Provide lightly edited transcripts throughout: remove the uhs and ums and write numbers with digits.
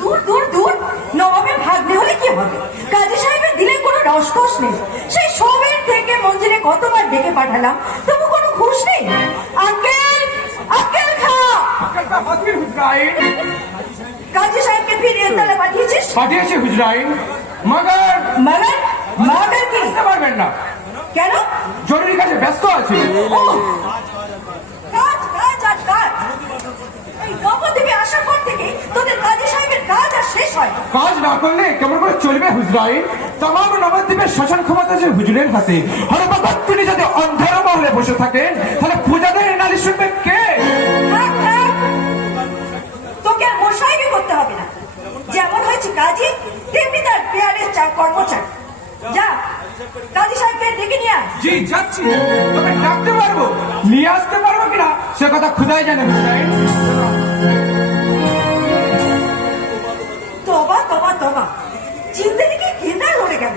দূর দূর দূর, নবাবের ভাগ্নে হলে কি হবে? কাজী সাহেবের দিলে কোনো রসকস নেই। সেই সবের থেকে মঞ্জিরে কতবার ডেকে পাঠালাম, তবু কোনো খুশ নেই। আঙ্কেল, আঙ্কেল খা। কাজী সাহেবকে ফিরিয়ে তাহলে পাঠিয়েছিস? পাঠিয়েছি হুজরাইন, মাগার মানে মাগার কি? আসতে পারবেন না। কেন? জরুরি কাজে ব্যস্ত আছি। কাজ কাজ আর কাজ। এই নবদ্বীপে আসার পর থেকে তোদের কাজী সাহেবের কাজ আর শেষ হয়। কাজ না করলে কেমন করে চলবে হুজরাইন? তামাম নবদ্বীপের শাসন ক্ষমতা যে হুজুরের হাতে। হরপাত তিনি যদি অন্ধের মহলে বসে থাকেন, তাহলে পূজাদের নালিশ শুনবে কে? থাক, থাক। তোকে আর মোসাইবি করতে হবে না। যেমন হয়েছে কাজী, তেমনি তার পেয়ারের কর্মচারী। যা, কাজী সাহেবকে ডেকে নিয়ে আয়। জি যাচ্ছি। তবে ডাকতে পারবো, নিয়ে আসতে পারবো কিনা সে কথা খুদাই জানে হুজরাইন। তোবা তোবা তোবা, চিনতে দিকে ঘৃণা ধরে গেল।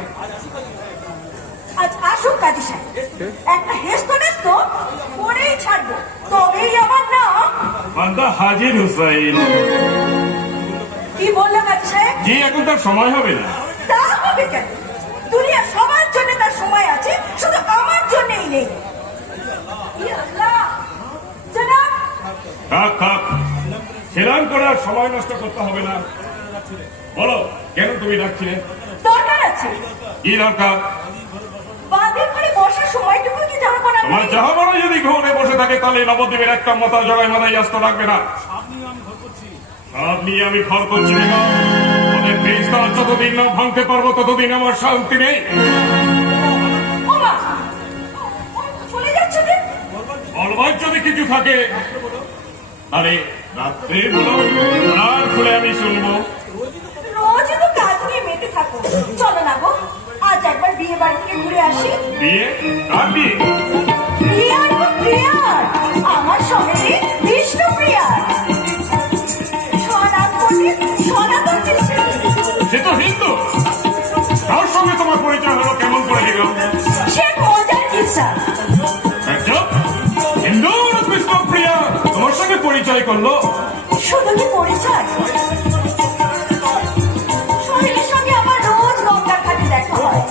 আজ আসুক কাজী সাহেব, একটা হেস্ত নেস্ত পরেই ছাড়বো, তবেই আমার নাম। বান্দা হাজির হুসাইন। কি বললো কাজী সাহেব? জি, এখন তার সময় হবে না। তা হবে কেন? দুনিয়া সবার জন্য তার সময় আছে, শুধু আমার জন্যই নেই। ই আল্লাহ! জনাব, থাক থাক, সেলাম করার সময় নষ্ট করতে হবে না। বলো, কেন তুমি ডাকছিলে? দরকার আছে। কি দরকার? বাঁধের পরে বসার সময়টুকু কি জানাবো না? তোমার জাহাবরা যদি ঘরে বসে থাকে, তাহলে নবদ্বীপের একটা মাথা জগায় মাথায় আসতে লাগবে না। সব নিয়ে আমি ঘর করছি না। ওদের ফেরেশতা যতদিন না ভাঙতে পারবো, ততদিন আমার শান্তি নেই। ওমা, চলে যাচ্ছে যে? বলবার যদি কিছু থাকে, তাহলে রাত্রে বলো, আর খুলে আমি শুনবো। রোজই তো কাজ নিয়ে মেতে থাকো। চলো না গো, আজ একবার বিয়ে বাড়ি থেকে ঘুরে আসি। বিয়ে? কার বিয়ে? প্রিয়ার গো প্রিয়ার, আমার সঙ্গে বিষ্ণু প্রিয়ার। সনাতন সে তো হিন্দু। তার সঙ্গে তোমার পরিচয় হলো কেমন করে দিল? সে মজার কিসা। হিন্দু বিষ্ণু প্রিয়া তোমার সঙ্গে পরিচয় করলো? শুধু কি পরিচয়? শরীরের সঙ্গে আমার রোজ গঙ্গার ঘাটে দেখা হয়।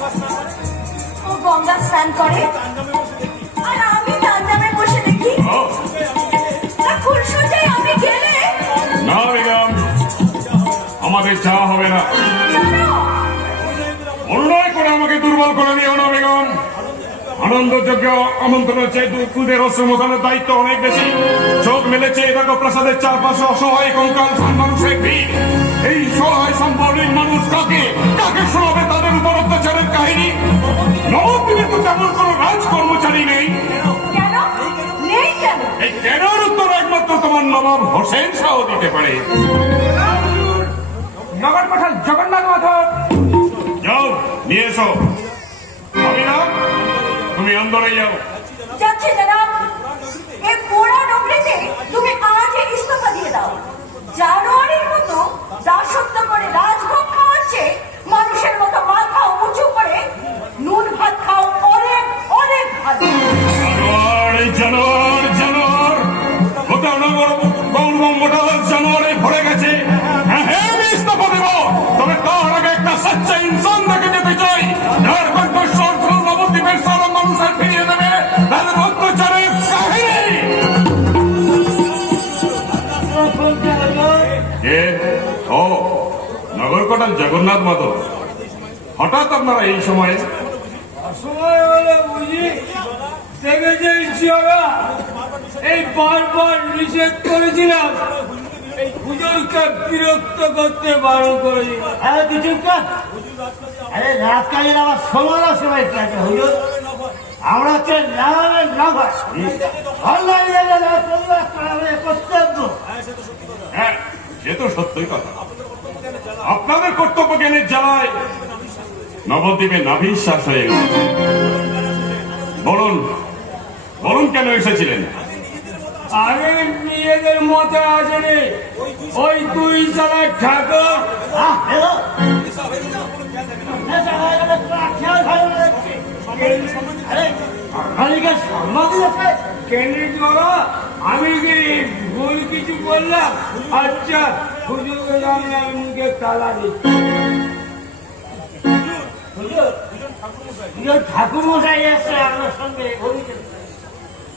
ও গঙ্গা স্নান করে, আর আমি তান্ডামে বসে দেখি। তা ফুলসজ্জায় আমি গেলে না বেগম, আমাদের যাওয়া হবে না। জানো, অন্যায় করে আমাকে দুর্বল করে নিও না বেগম। আনন্দযোগ্য আমন্ত্রণ হচ্ছে, দুধের অশ্রু মোছানোর দায়িত্ব অনেক বেশি। চোখ মেলেছে দেখো প্রাসাদের চারপাশে অসহায় কঙ্কাল মানুষের ভিড়। এই সহায় সম্পর্কের মানুষ কাকে কাকে শোনাবে তাদের উপর অত্যাচারের কাহিনী? নবদ্বীপে তো তেমন কোন রাজ কর্মচারী নেই। কেন নেই? কেন? এই কেনর উত্তর একমাত্র তোমার নবাব হোসেন শাহ দিতে পারে। নগর পাঠান জগন্নাথ মাধব। যাও, নিয়ে এসো। আমি না, তুমি অন্দরে যাও। যাচ্ছে জনাব। এই পোড়া নগরীতে তুমি আজ ইস্তফা দিয়ে দাও। জানোয়ারের মতো দাসত্ব করে রাজভোগ খাওয়াচ্ছে, মানুষের মতো মাথা উঁচু করে নুন ভাত খাও অনেক অনেক ভালো। জানোয়ার, এই জানোয়ার, জানোয়ার গোটা নগর গৌরবঙ্গটা জানোয়ারে ভরে গেছে। হ্যাঁ হ্যাঁ, আমি ইস্তফা দেব। তবে তার আগে একটা সচ্চা ইনসান দেখে যেতে চাই, যার কণ্ঠস্বর নবদ্বীপের সারা মানুষের ফিরিয়ে দেবে তাদের অত্যাচারের কাহিনী। কে? ও, নগরকোটার জগন্নাথ মাধব। হঠাৎ আপনারা এই সময়ে? সময় হলে বুঝি দেখেছি ওরা। এই বারবার নিষেধ করেছিলাম, এই হুজুরকে বিরক্ত করতে বারণ করেছিলাম। আরে তুই চুপ কর। আরে রাতকালীন আমার সময় সময় কি আছে হুজুর? আমরা হচ্ছে নামের নাম্বার কর্তব্য। হ্যাঁ, সে তো সত্যই কথা। আপনাদের কর্তব্য জ্ঞানের জ্বালায় নবদ্বীপে নাভিশ্বাস হয়ে গেল। বলুন, বলুন কেন এসেছিলেন? আরে নিজেদের মতে আসেনি, ওই দুই সালের ঠাকুর আমি কি ভুল কিছু বললাম? আচ্ছা হুজুরকে জানলে আমি মুখে তালা দিচ্ছি। হুজুর ঠাকুর মশাই এসছে আপনার সঙ্গে ঘুরিতে।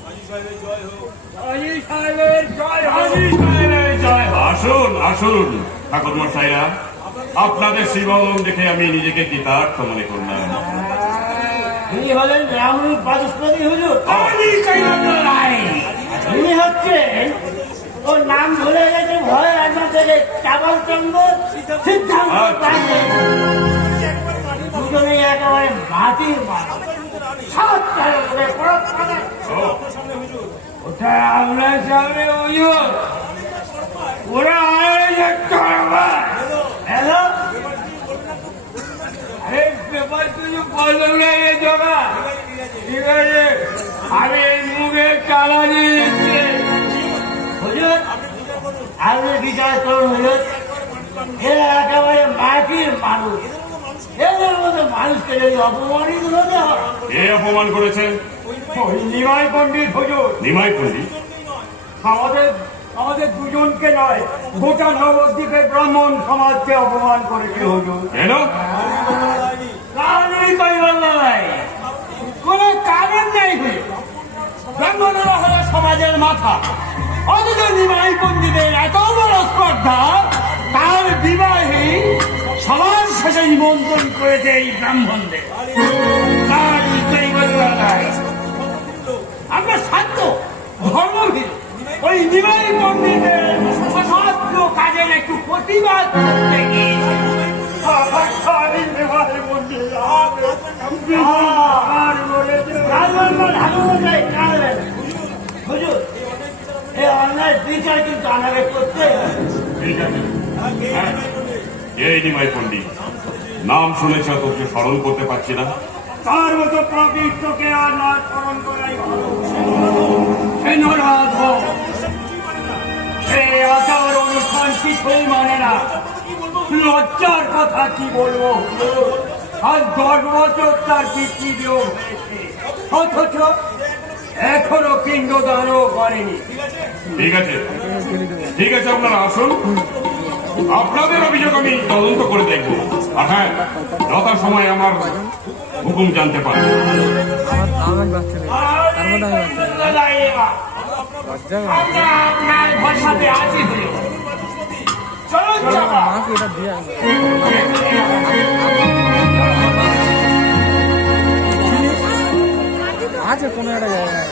হাজী সাহেবের জয়, হাজী সাহেবের জয়। আসুন আসুন ঠাকুর মশাইরা, আপনাদের শ্রীবলন দেখে আমি নিজেকে কৃতার্থ মনে করলাম। তিনি হলেন রামরূপ বাচস্পতি হুজুর। হাজী সাহেবের রায়। তিনি হচ্ছেন, ওর নাম ভুলে গেছে ভয় রান্না থেকে চাবল চন্দ্র সিদ্ধান্ত পাইছে। দুজনেই একেবারে মাটির মানুষ। সাতটার উপরে পড়াশোনা। ওটা আপনার সামনে হুজুর, ওরা আড়াই একটা আমার। হ্যালো, এই পেপার কিছু বললো না এ জগা, ঠিক আছে? আমি এই মুখে তালা দিয়ে দিচ্ছি। হুজুর আপনি বিচার করুন হুজুর, এরা একেবারে মাটির মানুষ। এদের মতো মানুষকে যদি অপমানিত হতে হয়। কে অপমান করেছেন? ওই নিমাই পণ্ডিত হুজুর, নিমাই পণ্ডিত? আমাদের দুজনকে নয়, গোটা নবদ্বীপের ব্রাহ্মণ সমাজকে অপমান করেছে হুজুর। কেন? কারণই কইবার নাই, কোনো কারণ নেই হুজুর। ব্রাহ্মণরা হলো সমাজের মাথা, অথচ নিমাই পণ্ডিতের এত বড় স্পর্ধা, তার বিবাহে সবার শেষে নিমন্ত্রণ করেছে এই ব্রাহ্মণদের। কারণই কইবার নাই। আমরা শান্ত ধর্মভীর, ওই নিমাই পণ্ডিতের অসাধ্য কাজের একটু প্রতিবাদ করতে গিয়েছে। হুজুর এই অন্যায় বিচার কিন্তু আমাকে করতে হবে। ঠিক আছে। হ্যাঁ, এই নিমাই পণ্ডিত নাম শুনেছ, তোকে স্মরণ করতে পারছি না। তার মতো প্রকৃতকে আর না স্মরণ করাই ভালো। সে নরাধ, সে আচার অনুষ্ঠান কিছুই মানে না। লজ্জার কথা কি বলবো, আর 10 বছর তার পিতৃবিয়োগ হয়েছে, অথচ এখনো পিণ্ডদানও করেনি। ঠিক আছে ঠিক আছে, আপনারা আসুন, আপনাদের অভিযোগ আমি তদন্ত করে দেখব। আর হ্যাঁ, যথাসময়ে আমার হুকুম জানতে পারবো। আমরা আপনার ভাষাতে আছি হলো। চলো চাপা। আছে কোনো একটা জায়গায়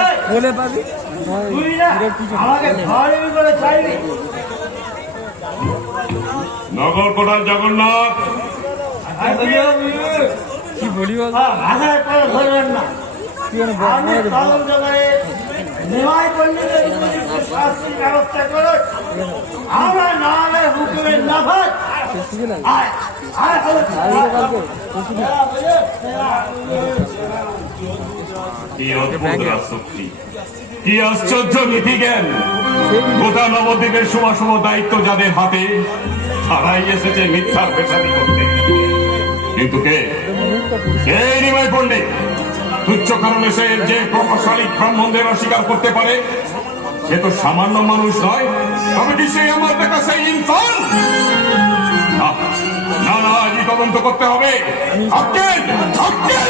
এই, বলে পাবি তুই না আমাকে ঘরে করে চাইবি। নগর কোটাল জগন্নাথ, কি বলি বল ভাষায় করে ধরবেন না। তুই এখানে আপনি তদন্ত করে নিমাই পণ্ডিতের উপযুক্ত শাস্তির ব্যবস্থা করুন। আমরা না হলে হুকুমের নাফাজ। আয় আয় হলো কি অদ্ভুত রাজশক্তি, কি আশ্চর্য নীতি জ্ঞান! গোটা নবদ্বীপের শুভ দায়িত্ব যাদের হাতে, তারাই এসেছে মিথ্যার পেশাদি করতে। কিন্তু কে এই নিমাই পণ্ডিত? তুচ্ছ কারণে সে যে প্রভাবশালী ব্রাহ্মণদের অস্বীকার করতে পারে, সে তো সামান্য মানুষ নয়। তবে কি সে আমার দেখা সেই ইনসান? না না না, আজই তদন্ত করতে হবে। আক্কেল আক্কেল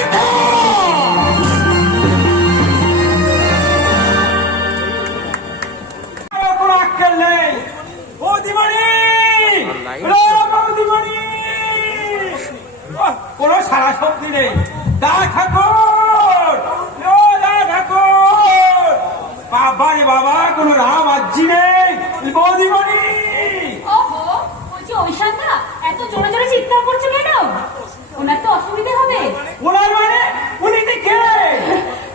কোনো আক্কেল নেই। বৌদিমণি, বৌদিমণি, কোনো সারা শক্তি নেই। দা ঠাকুর, ও দা ঠাকুর, বাবা রে বাবা, কোনো রাম আজ্জি নেই। বৌদিমণি, ওহো, বলছি ঐশান্তা এত জোরে জোরে চিৎকার করছো কেন? ওনার তো অসুবিধা হবে। ওনার মানে উনি কে?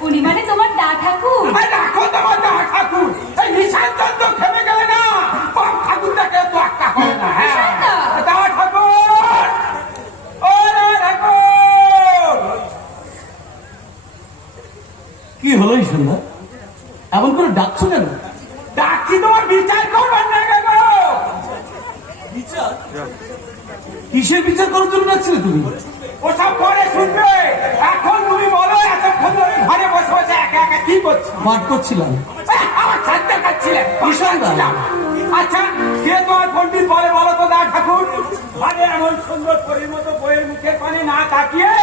উনি মানে তোমার দা ঠাকুর। দেখো তোমার দা ঠাকুর, এই নিশান চন্দ্র থেমে গেলে না, বাপ ঠাকুরটাকে তো একটা করে না। হ্যাঁ, দা ঠাকুর, ও দা ঠাকুর। কি হলো এই সন্ধ্যা? এমন করে ডাকছো কেন? ডাকছি তোমার বিচার করবার না কেন? কিসের বিচার করার জন্য ডাকছিলে তুমি? ওসব পরে শুনবে, এখন তুমি বলো এতক্ষণ ধরে ঘরে বসে বসে একা একা কি করছো? পাঠ করছিলাম। পাচ্ছিলাম ঈশানদা। আচ্ছা কে তোমার পণ্ডিত বলে বলো তো দা ঠাকুর? আরে এমন সুন্দর পরীর মতো বইয়ের মুখের পানে না তাকিয়ে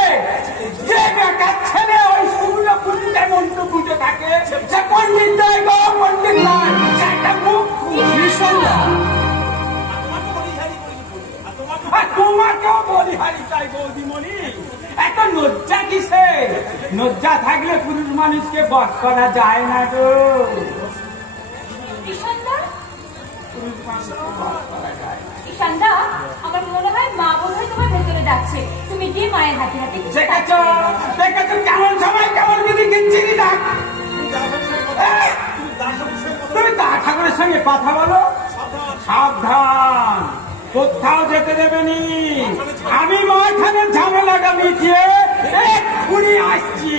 যে বেকার ছেলে ওই সুগুলো পুলিশের মন্ত্র পুজো থাকে সে পণ্ডিত নয় গো, পণ্ডিত নয়, সে একটা মুখ। ঈশানদা। আর তোমাকেও বলিহারি চাই বৌদিমণি, এত লজ্জা কিসে? লজ্জা থাকলে পুরুষ মানুষকে বশ করা যায় না গো। ঈশানদা, পুরুষ মানুষকে বশ করা যায় না। ঈশানদা, আমার মনে হয় মা বোধহয় তোমার ভেতরে ডাকছে, তুমি গিয়ে মায়ের হাতে হাতে কিছু দেখেছ দেখেছ কেমন সময় কেমন বিধি কিচ্ছিরি ডাক। এই, তুমি দা ঠাকুরের সঙ্গে কথা বলো, সাবধান, কোথাও যেতে দেবে নি। আমি মাখানের ঝামেলাটা মিটিয়ে এক্ষুনি আসছি।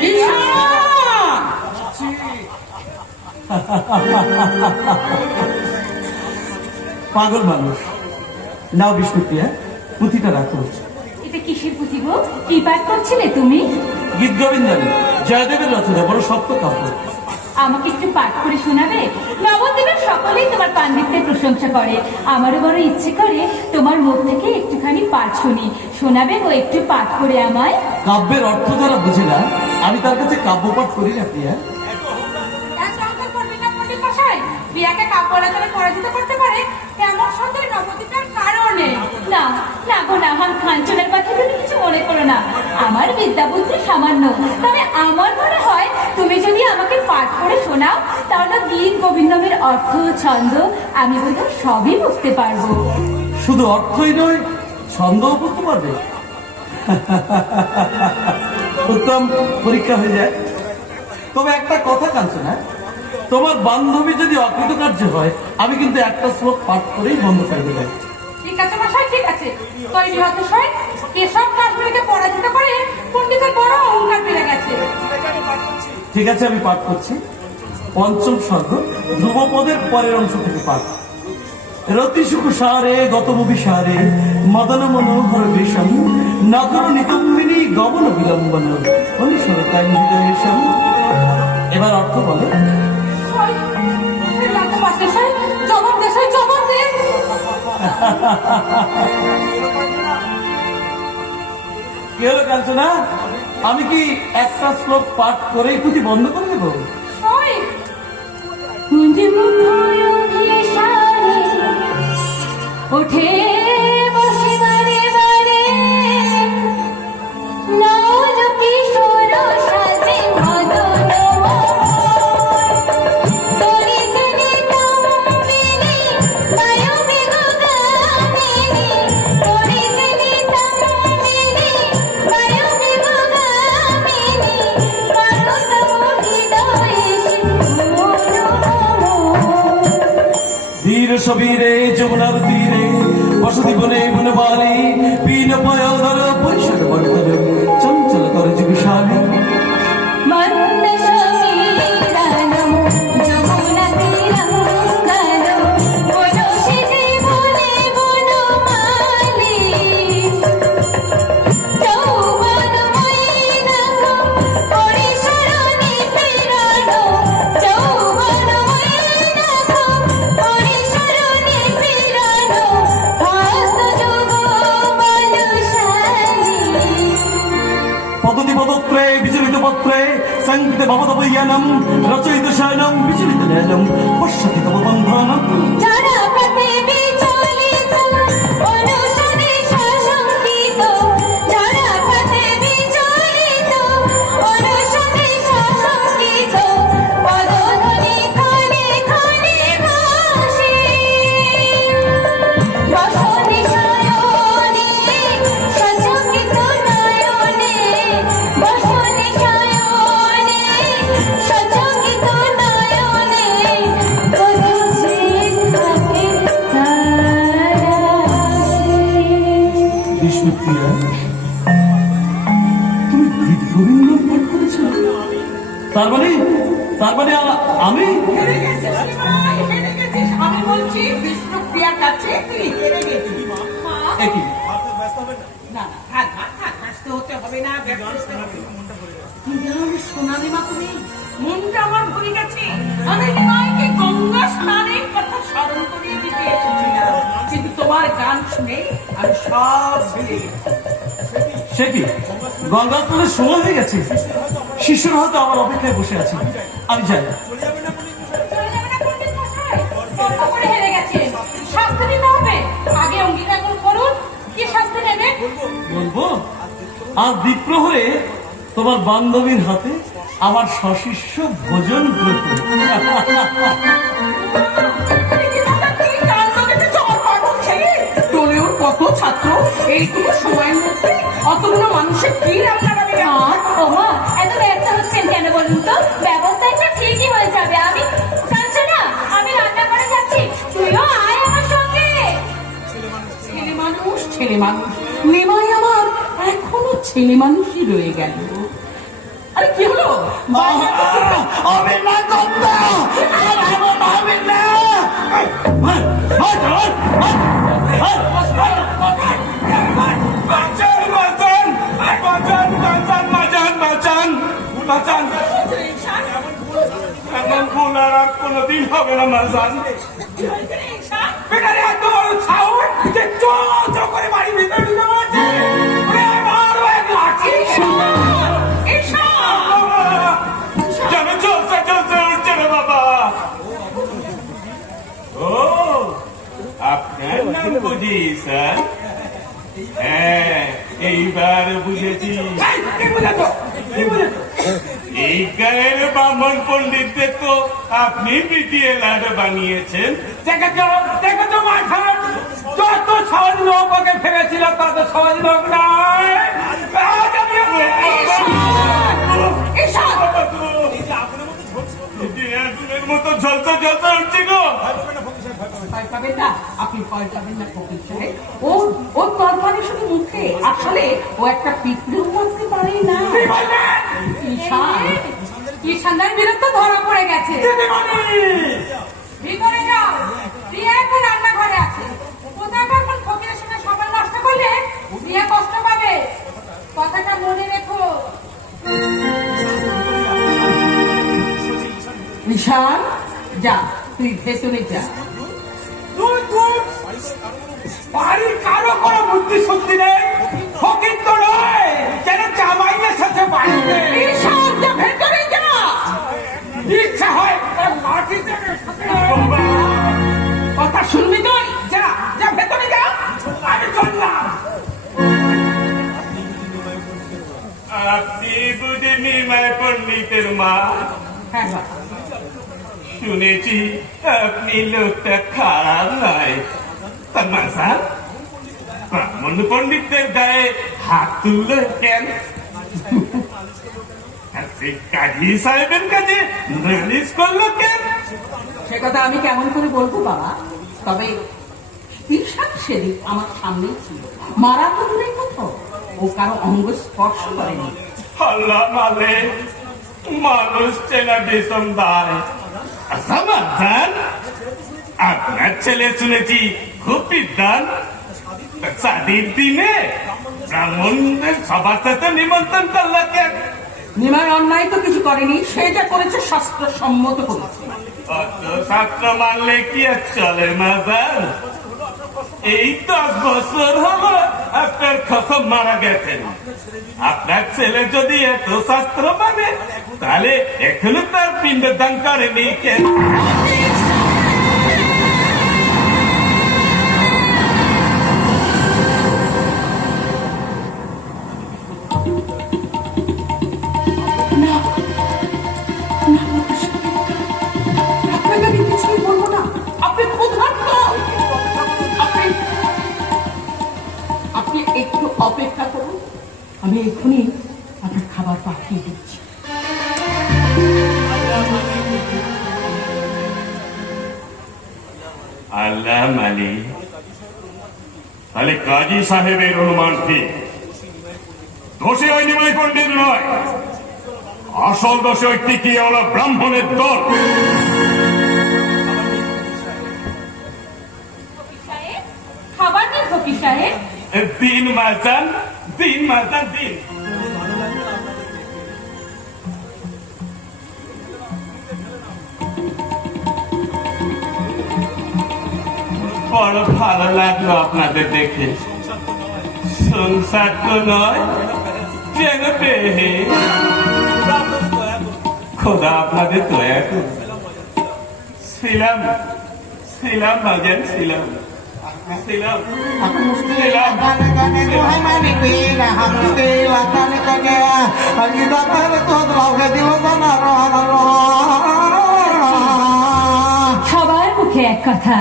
পাগল মানুষ। নাও বিষ্ণুপ্রিয়া, পুঁথিটা রাখো। এটা কিসের পুঁথি গো? কি পাঠ করছিলে তুমি? গীত গোবিন্দানী, জয়দেবের রচনা, বড় শক্ত কাব্য। আমাকে একটু পাঠ করে শোনাবে? নবদ্বীপের সকলেই তোমার পাণ্ডিত্যের প্রশংসা করে, আমারও বড় ইচ্ছে করে তোমার মুখ থেকে একটুখানি পাঠ শুনি। শোনাবে গো একটু পাঠ করে আমায়? কাব্যের অর্থ যারা বুঝে না, আমি তার কাছে কাব্য পাঠ করি না প্রিয়া। বিয়াকে কাব্য রচনা পরাজিত করতে পারে এমন সন্দেহ নবদ্বীপের কারণে না। না গো না, হাম খাঞ্চনের কথা তুমি কিছু মনে করো না, আমার বিদ্যা বুদ্ধি সামান্য। তবে আমার মনে হয় তুমি যদি আমাকে পাঠ করে শোনাও তাহলে গীত গোবিন্দমের অর্থ ছন্দ আমি বোধ সবই বুঝতে পারবো। শুধু অর্থই নয়, ছন্দও বুঝতে পারবে। উত্তম পরীক্ষা হয়ে যায়। তবে একটা কথা কাঞ্চনা, তোমার বান্ধবী যদি অকৃতকার্য হয়, আমি কিন্তু একটা শ্লোক পাঠ করেই বন্ধ করে দেব। ঠিক আছে মশাই, ঠিক আছে। তৈরি হতে হয়, এসব কাজগুলিকে পরাজিত করে পণ্ডিতের বড় অহংকার বেড়ে গেছে। ঠিক আছে, আমি পাঠ করছি। পঞ্চম স্বর্গ, ধ্রুবপদের পরের অংশ থেকে পাঠ। রতিশুক সারে গতমুভি সারে মদন মনোহর বেশম নগর নিতম্বিনী গমন বিলম্বন অনুসরতাই হৃদয়েশম। এবার অর্থ বলে। কি হলো কাঞ্চনা, আমি কি একটা শ্লোক পাঠ করে পুঁথি বন্ধ করে দেবো? ওঠে বসে বারে বারে নল কিশোর সাজে মদন তরিতে নিতম্বিনী বায়ুবে গগনে তরিতে নিতম্বিনী বায়ুবে গগনে মানতম হৃদয়ে ধীর সবীরে যমুনার তীরে বসতি বনে বনবালী পীন পয়ধর পরিসর বর্ধর চঞ্চল কর যুগশালী। মন্দ সমীরণম যমুনা তীরঙ্গনম বনশিতে বনে বনমালী যৌবনময়ী নখ পরিসর নিপীড়ন যৌবনময়ী নখ পরিসর নিপীড়ন হস্ত যুগ বলশালী। পদতি পদত্রে বিচলিত পত্রে সংকৃত ভবতবৈয়ানম রচয়িত শয়নম বিচলিত নয়নম পশ্যতি তব বন্ধনম। যারা পথে বিচলিত অনুসরণে সশঙ্কিত যারা পথে বিচলিত অনুসরণে সশঙ্কিত পদধ্বনি ক্ষণে ক্ষণে ভাসে রসনে শয়নে সচকিত নয়নে বসনে শয়নে সচকিত নয়নে বধূ থাকে বিষ্ণুপ্রিয়া, তুমি গীত গোবিন্দ পাঠ করেছ? তার মানে আমি আমি বলছি বিষ্ণুপ্রিয়ার কাছে তুই হেরে গেছিস। একই না না থাক থাক থাক, হাসতে হতে হবে না, ব্যস্ত হতে হবে না। কি জানো সোনালি মা তুমি, মনটা আমার ভরে গেছে। আমি নিমাইকে গঙ্গা স্নানের কথা স্মরণ করিয়ে দিতে এসেছিলাম, কিন্তু তোমার গান শুনে আমি সব ভুলে গেছি। সে কি গঙ্গা স্নানের সময় হয়ে গেছে? শিষ্যরা হয়তো আমার অপেক্ষায় বসে আছে, আমি যাই। চলে যাবে না পণ্ডিত মশাই? বড্ড করে হেরে গেছে, শাস্তি দিতে হবে। আগে অঙ্গীকার করুন, কি শাস্তি নেবেন? বলবো, আজ দ্বীপ্রহরে তোমার বান্ধবীর হাতে আমার সশিষ্য ভোজন গ্রহণ। দলীয় কত ছাত্র এইটুকু সময়ের মধ্যে অতগুলো মানুষের কি রান্না করে? ওমা, এত ব্যস্ত হচ্ছেন কেন বলুন তো? ব্যবস্থাটা ঠিকই হয়ে যাবে। আমি কাঞ্চনা, আমি রান্না করে যাচ্ছি, তুইও আয় আমার সঙ্গে। ছেলে মানুষ নিমাই আমার এখনো ছেলে মানুষই রয়ে গেল। আরে কি হলো? হবে না কর্তা, আর এমন হবে না। এমন ভুল আর কোনোদিন হবে না মাজান। বেটারে এত বড় সাহস যে চো চো করে বাড়ি ভিতরে ঢুকে পড়েছে। ওরে মারো এক লাঠি। যেন চলছে চলছে উঠছে রে বাবা। ও আপনার নাম বুঝি স্যার? হ্যাঁ, এইবার বুঝেছি। এই, কি বুঝেছো? কি বুঝেছো? এই গায়ের ব্রাহ্মণ পণ্ডিতদের তো আপনি পিটিয়ে লাড বানিয়েছেন। দেখেছো মাথার যত সহজ লোক ওকে ভেবেছিল তত সহজ লোক নয়। আজ আমি আগুনের মতো ঝলসে ঝলসে উঠছে গো। ভয় পাবেন না, আপনি ভয় পাবেন না ফকির সাহেব। ও তরকারি শুধু মুখে, আসলে ও একটা পিঁপড়েও করতে পারে না। ঈশানদার বিরুদ্ধে ধরা পড়ে গেছে। ভিতরে যাও, রিয়া এখন রান্নাঘরে আছে। কোথায় এখন ফকিরের সঙ্গে সবাই নষ্ট করলে রিয়া কষ্ট পাবে, কথাটা মনে রেখো। নিশান, যা তুই ভেতরে যা। বাড়ির কারো কোনো বুদ্ধি শুদ্ধি নেই, ফকির তো নয় যেন জামাইয়ের সাথে বাড়িতে। নিশান, যা ভেতরে যা। ইচ্ছা হয় তার লাঠি চেপে সাথে কথা শুনবি তুই? যা যা ভেতরে যা, আমি চললাম। আপনি বুঝে নিমায় পণ্ডিতের মা? হ্যাঁ বাবা, শুনেছি আপনি লোকটা খারাপ নয়। তা মাসান, ব্রাহ্মণ পণ্ডিতদের গায়ে হাত তুললে কেন? কাজী সাহেবের কাছে নালিশ করলো কেন? সে কথা আমি কেমন করে বলবো বাবা? তবে ঈশান সেদিন আমার সামনেই ছিল, মারা তো দূরের কথা, ও কারো অঙ্গ স্পর্শ করেনি। আল্লাহ মালে মানুষ চেনা বিষম দায়। আচ্ছা মাসান, আপনার ছেলে শুনেছি খুব বিদ্বান। স্বাধীন দিনে ব্রাহ্মণদের সবার সাথে নিমন্ত্রণ করলো কেন? নিমাই অন্যায় তো কিছু করেনি, সে যা করেছে শাস্ত্র সম্মত করেছে। অত ছাত্র মানলে কি আর চলে মাজান? এই 10 বছর হলো আপনার খসম মারা গেছেন। আপনার ছেলে যদি এত শাস্ত্র মানে, তাহলে এখনো তার পিণ্ডদান করেনি কেন? আপনাকে আমি কিছুই বলবো না, আপনি ক্ষুধার্ত। আপনি একটু অপেক্ষা করুন, আমি এক্ষুনি আপনার খাবার পাঠিয়ে দিচ্ছি। আল্লাহ মালি, তাহলে কাজী সাহেবের অনুমান ঠিক। দোষী ওই নিমাই পণ্ডিত নয়, আসল দোষে ওই টিকিয়ে হলো ব্রাহ্মণের দল। খাবার দিন ফকির সাহেব। দিন মাজান, দিন মাজান, দিন। বড় ভালো লাগলো আপনাদের দেখে। সংসার তো নয় যেন পেহে খোদা আপনাদের দয়া করুন। ছিলাম ছিলাম বাজান ছিলাম ছিলাম ছিলাম সবার মুখে এক কথা,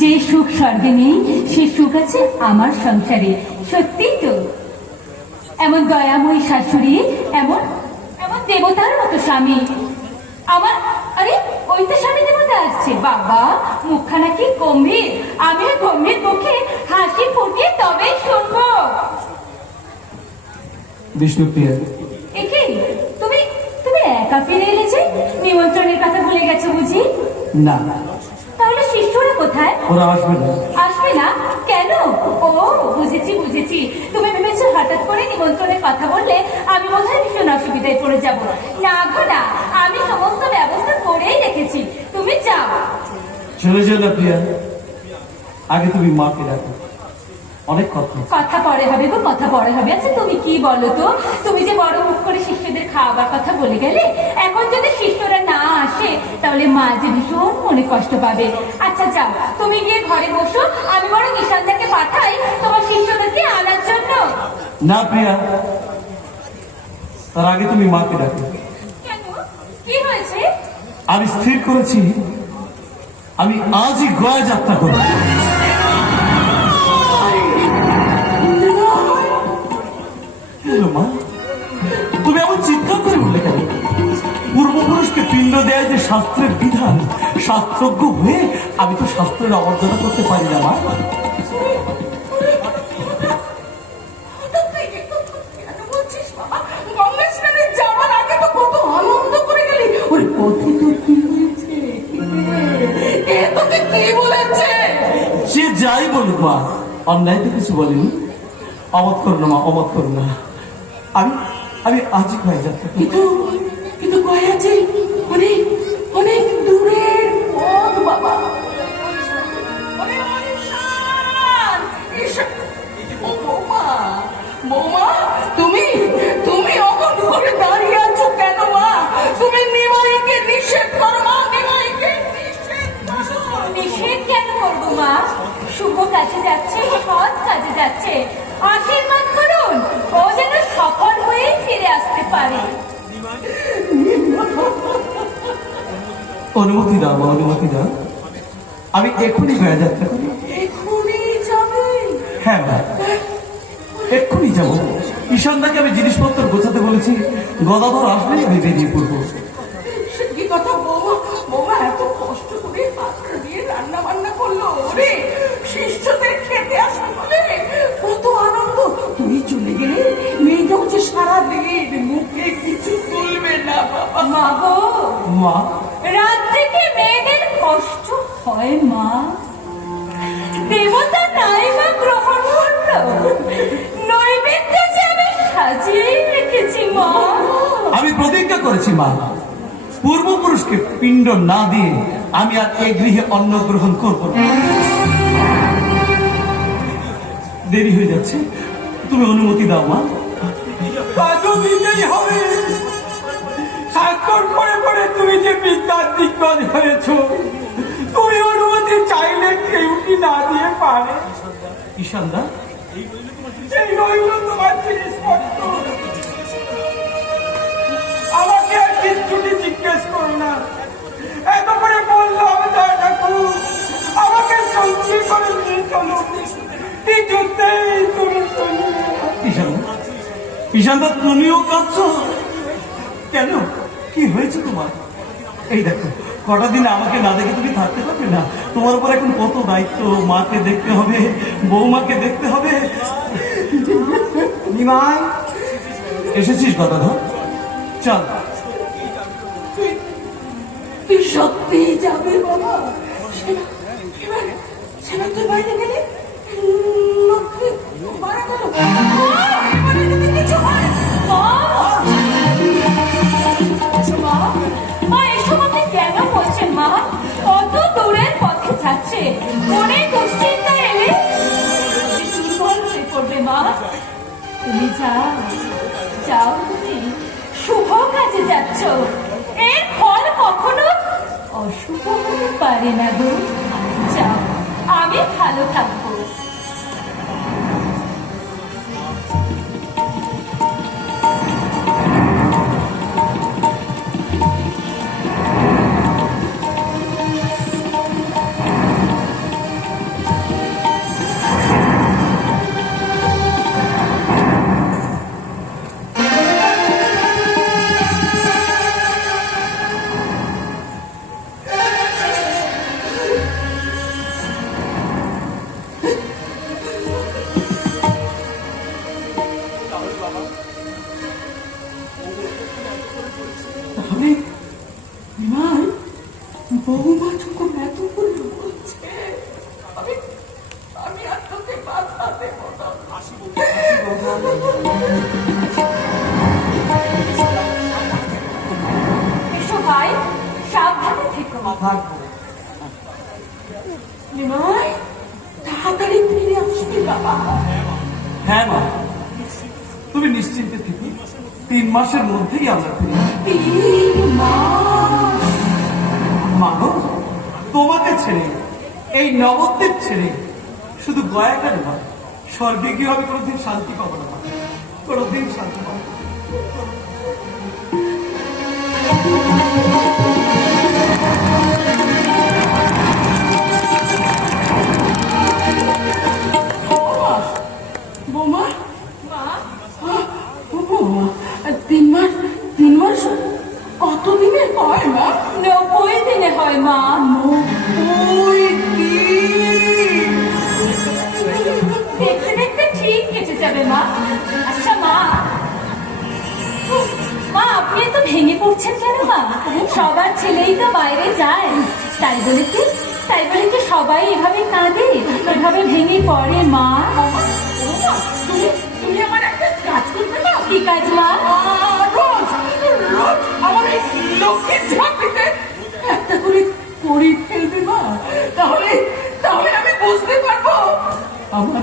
যে সুখ স্বর্গে নেই সে সুখ আছে আমার সংসারে। সত্যি তো, এমন দয়াময়ী শাশুড়ি, এমন এমন দেবতার মতো স্বামী আমার। আরে ওই তো স্বামী দেবতা আসছে। বাবা মুখখানা কি গম্ভীর, আমি গম্ভীর মুখে হাসি ফুটিয়ে তবে শুনবো। বিষ্ণুপ্রিয়া, একে তুমি তুমি একা ফিরে এলে যে? নিমন্ত্রণের কথা ভুলে গেছো বুঝি? না তাহলে শিষ্যরা কোথায়? ওরা আসবে না। আসবে না কেন? ও বুঝেছি বুঝেছি, তুমি ভেবেছো হঠাৎ করে নিমন্ত্রণের কথা বললে আমি বোধহয় ভীষণ অসুবিধায় পড়ে যাব। না গো না, আমি সমস্ত ব্যবস্থা করেই রেখেছি, তুমি যাও। চলে যাও না প্রিয়া, আগে তুমি মাকে ডাকো, অনেক কথা। কথা পরে হবে গো, কথা পরে হবে। আচ্ছা তুমি কি বলো তো, তুমি যে বড় মুখ করে শিষ্যদের খাওয়াবার কথা বলে গেলে, এখন যদি শিষ্যরা না আসে তাহলে মা যে ভীষণ মনে কষ্ট পাবে। আচ্ছা যাও, তুমি গিয়ে ঘরে বসো, আমি বরং ঈশানদাকে পাঠাই তোমার শিষ্যদেরকে আনার জন্য। না প্রিয়া, তার আগে তুমি মাকে ডাকো। কেন, কি হয়েছে? আমি স্থির করেছি আমি আজই গয়া যাত্রা করব। মা, তুমি এমন চিৎকার করে বললে কেন? পূর্বপুরুষকে পিণ্ড দেয় যে শাস্ত্রের বিধান, শাস্ত্রজ্ঞ হয়ে আমি তো শাস্ত্রের অবর্জনা করতে পারি না মা। কেন বলছিস বাবা? গঙ্গা স্নানে যাওয়ার আগে তো কত আনন্দ করে গেলি। ওই পথে তো কি হয়েছে? কে তোকে কি বলেছে? সে যাই বলুক মা, অন্যায় তো কিছু বলেনি। অমত করো না মা, অমত করো না। আমি আমি আজই গয়া যাত্রা করব। কিন্তু গয়া যে অনেক অনেক দূরের পথ বাবা। ওরে ঈশান, ঈশান। ও বৌমা, বৌমা, তুমি তুমি অমন করে দাঁড়িয়ে আছো কেন মা? তুমি নিমাইকে নিষেধ করো মা, নিমাইকে নিষেধ করো। নিষেধ কেন করবো মা? শুভ কাজে যাচ্ছে, সৎ কাজে যাচ্ছে, আশীর্বাদ করুন ও যেন সফল হয়ে ফিরে আসতে পারে। অনুমতি দাও মা, অনুমতি দাও। আমি এক্ষুনি গয়া যাত্রা করি। এখনই যাবে? হ্যাঁ মা, এক্ষুনি যাবো। ঈশানদাকে আমি জিনিসপত্র গোছাতে বলেছি, গদাধর আসলেই আমি বেরিয়ে পড়বো। সে কি কথা বৌমা? বৌমা এত কষ্ট করে হাত দিয়ে রান্না বান্না করলো রে, শিষ্যদের খেতে আসা বলে কত আনন্দ। তুই চলে গেলে মেয়েটাও যে সারাদিন মুখে কিছু তুলবে না বাবা। মা গো, মা, রাত থেকে মেয়েদের কষ্ট হয় মা। দেবতা নাই বা গ্রহণ করলো, নৈবেদ্য যে আমি সাজিয়ে রেখেছি মা। আমি প্রতিজ্ঞা করেছি মা, পূর্বপুরুষকে পিণ্ড না দিয়ে আমি আর এ গৃহে অন্ন গ্রহণ করব না। দেরি হয়ে যাচ্ছে, তুমি অনুমতি দাও মা। কাজও দিতেই হবে। স্বাক্ষর করে পরে তুমি যে বিদ্যার দিগ্গজ হয়েছ, তুমি অনুমতি চাইলে কেউ কি না দিয়ে পারে? ঈশানদা, এই রইল তোমার জিনিসপত্র। আমাকে আর কিচ্ছুটি জিজ্ঞেস করো না। এত করে বললাম জয় ঠাকুর, আমাকে সঙ্গী করে নিয়ে চলো, কিছুতেই তুমি চলো না। ঈশানদা, ঈশানদা তুমিও কাঁদছো কেন? কি হয়েছে তোমার? এই দেখো, কটা দিন আমাকে না দেখে তুমি থাকতে পারবে না? তোমার উপর এখন কত দায়িত্ব, মাকে দেখতে হবে, বৌমাকে দেখতে হবে। নিমাই, এসেছিস গদাধর, চল। তুই সত্যিই যাবে বাবা? সেটা তুই বাইরে গেলে লক্ষ্মী মারা গেল। এবারে যদি কিছু হয় মা, এসব আপনি কেন বলছেন মা? কত দূরের পথে যাচ্ছে, মনে দুশ্চিন্তা এলে তুমি দুর্বল হয়ে পড়বে মা। তুমি যাও, যাও তুমি শুভ কাজে যাচ্ছ, এর ফল কখনো অশুভ হতে পারে না গো। যাও, আমি ভালো থাকবো। তাহলে বিমান বৌমা যখন এত করে বলছে, আমি আমি আর তোকে বাধা দেব না। এসো ভাই, সাবধানে থেকো। নিমাই, তাড়াতাড়ি ফিরে আসবি বাবা। হ্যাঁ মা, তুমি নিশ্চিন্তে থেকে 3 মাসের মধ্যেই আমরা ফিরে আসবো। 3 মাস? মানো, তোমাকে ছেড়ে, এই নবদ্বীপ ছেড়ে শুধু গয়াকারে নয়, স্বর্গে গিয়ে হবে কোনোদিন শান্তি পাবো না, কোনোদিন শান্তি পাবো না। বৌমা, মা, বৌমা, 3 মাস? 3 মাস কতদিনের হয় মা? 90 দিনে হয় মা। ওই দিন। দেখতে দেখতে ঠিক কেটে যাবে মা। আচ্ছা মা, মা আপনি এত ভেঙে পড়ছেন কেন মা? সবার ছেলেই তো বাইরে যায়, তাই বলে কি সবাই এভাবে কাঁদে, এভাবে ভেঙে পড়ে মা? বৌমা, তুমি আমার একটা কাজ করবে না? কি কাজ মা? রোজ রোজ আমার এই লক্ষ্মীর ঝাঁপিতে একটা করে কড়ি ফেলবে মা। তাহলে তাহলে আমি বুঝতে পারবো আমার